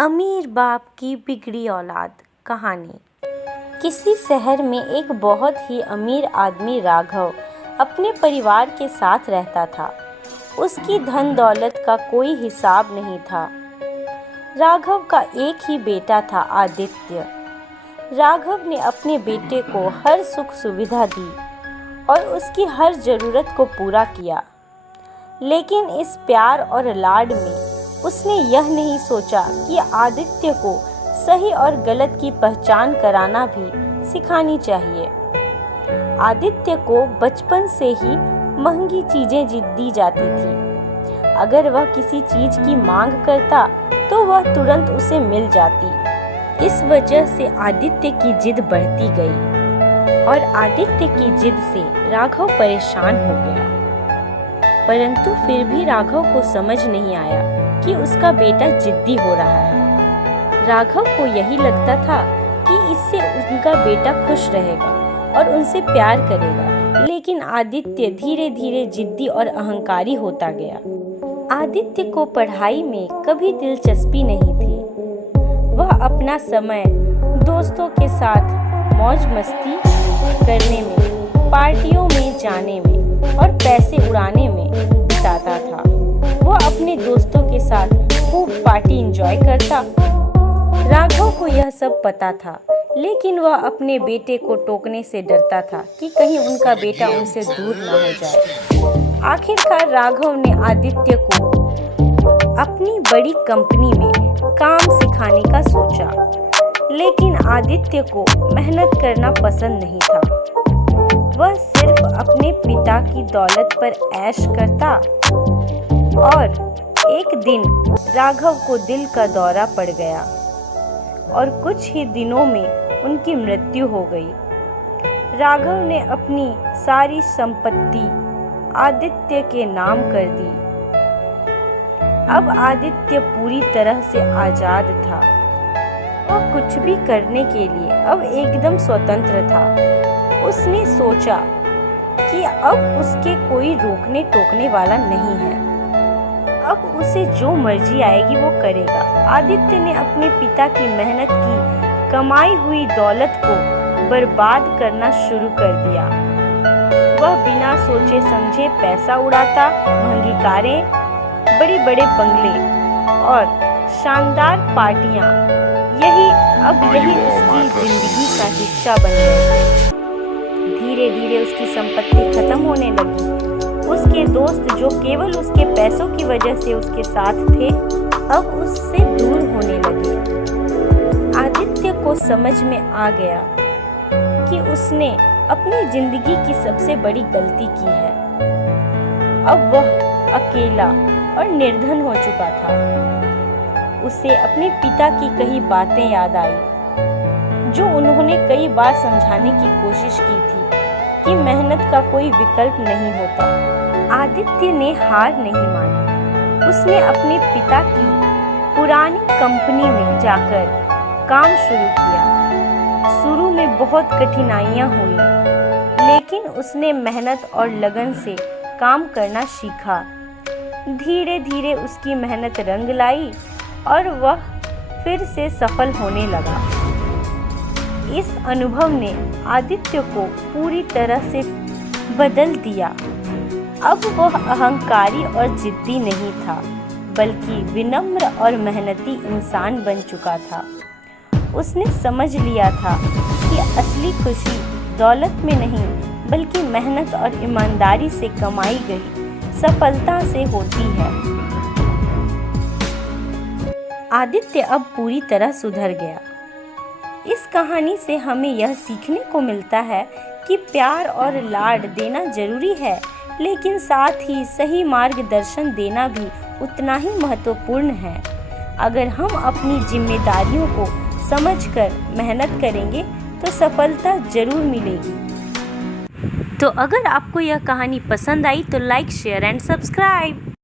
अमीर बाप की बिगड़ी औलाद कहानी। किसी शहर में एक बहुत ही अमीर आदमी राघव अपने परिवार के साथ रहता था। उसकी धन दौलत का कोई हिसाब नहीं था। राघव का एक ही बेटा था, आदित्य। राघव ने अपने बेटे को हर सुख सुविधा दी और उसकी हर ज़रूरत को पूरा किया। लेकिन इस प्यार और लाड में उसने यह नहीं सोचा कि आदित्य को सही और गलत की पहचान कराना भी सिखानी चाहिए। आदित्य को बचपन से ही महंगी चीजें दी जाती थी। अगर वह किसी चीज की मांग करता तो वह तुरंत उसे मिल जाती। इस वजह से आदित्य की जिद बढ़ती गई और आदित्य की जिद से राघव परेशान हो गया। परंतु फिर भी राघव को समझ नहीं आया कि उसका बेटा जिद्दी हो रहा है। राघव को यही लगता था कि इससे उनका बेटा खुश रहेगा और उनसे प्यार करेगा। लेकिन आदित्य धीरे धीरे जिद्दी और अहंकारी होता गया। आदित्य को पढ़ाई में कभी दिलचस्पी नहीं थी। वह अपना समय दोस्तों के साथ मौज मस्ती करने में, पार्टियों में जाने में और पैसे उड़ाने में बिताता था। वह अपने दोस्तों के साथ खूब पार्टी एंजॉय करता। राघव को यह सब पता था, लेकिन वह अपने बेटे को टोकने से डरता था कि कहीं उनका बेटा उनसे दूर न हो जाए। आखिरकार राघव ने आदित्य को अपनी बड़ी कंपनी में काम सिखाने का सोचा। लेकिन आदित्य को मेहनत करना पसंद नहीं था। वह सिर्फ अपने पिता की दौलत पर ऐश करता। और एक दिन राघव को दिल का दौरा पड़ गया और कुछ ही दिनों में उनकी मृत्यु हो गई। राघव ने अपनी सारी संपत्ति आदित्य के नाम कर दी। अब आदित्य पूरी तरह से आजाद था। वह कुछ भी करने के लिए अब एकदम स्वतंत्र था। उसने सोचा कि अब उसके कोई रोकने टोकने वाला नहीं है। अब उसे जो मर्जी आएगी वो करेगा। आदित्य ने अपने पिता की मेहनत की कमाई हुई दौलत को बर्बाद करना शुरू कर दिया। वह बिना सोचे समझे पैसा उड़ाता। महंगी कारें, बड़े बड़े बंगले और शानदार पार्टियां, यही उसकी जिंदगी का हिस्सा बन गए। धीरे धीरे उसकी संपत्ति खत्म होने लगी। उसके दोस्त जो केवल उसके पैसों की वजह से उसके साथ थे, अब उससे दूर होने लगे। आदित्य को समझ में आ गया कि उसने अपनी जिंदगी की सबसे बड़ी गलती की है। अब वह अकेला और निर्धन हो चुका था। उसे अपने पिता की कई बातें याद आई, जो उन्होंने कई बार समझाने की कोशिश की थी कि मेहनत का कोई विकल्प नहीं होता। आदित्य ने हार नहीं मानी। उसने अपने पिता की पुरानी कंपनी में जाकर काम शुरू किया। शुरू में बहुत कठिनाइयां हुई, लेकिन उसने मेहनत और लगन से काम करना सीखा। धीरे धीरे उसकी मेहनत रंग लाई और वह फिर से सफल होने लगा। इस अनुभव ने आदित्य को पूरी तरह से बदल दिया। अब वह अहंकारी और जिद्दी नहीं था, बल्कि विनम्र और मेहनती इंसान बन चुका था। उसने समझ लिया था कि असली खुशी दौलत में नहीं, बल्कि मेहनत और ईमानदारी से कमाई गई सफलता से होती है। आदित्य अब पूरी तरह सुधर गया। इस कहानी से हमें यह सीखने को मिलता है कि प्यार और लाड देना जरूरी है, लेकिन साथ ही सही मार्गदर्शन देना भी उतना ही महत्वपूर्ण है। अगर हम अपनी जिम्मेदारियों को समझकर मेहनत करेंगे तो सफलता जरूर मिलेगी। तो अगर आपको यह कहानी पसंद आई तो लाइक, शेयर एंड सब्सक्राइब।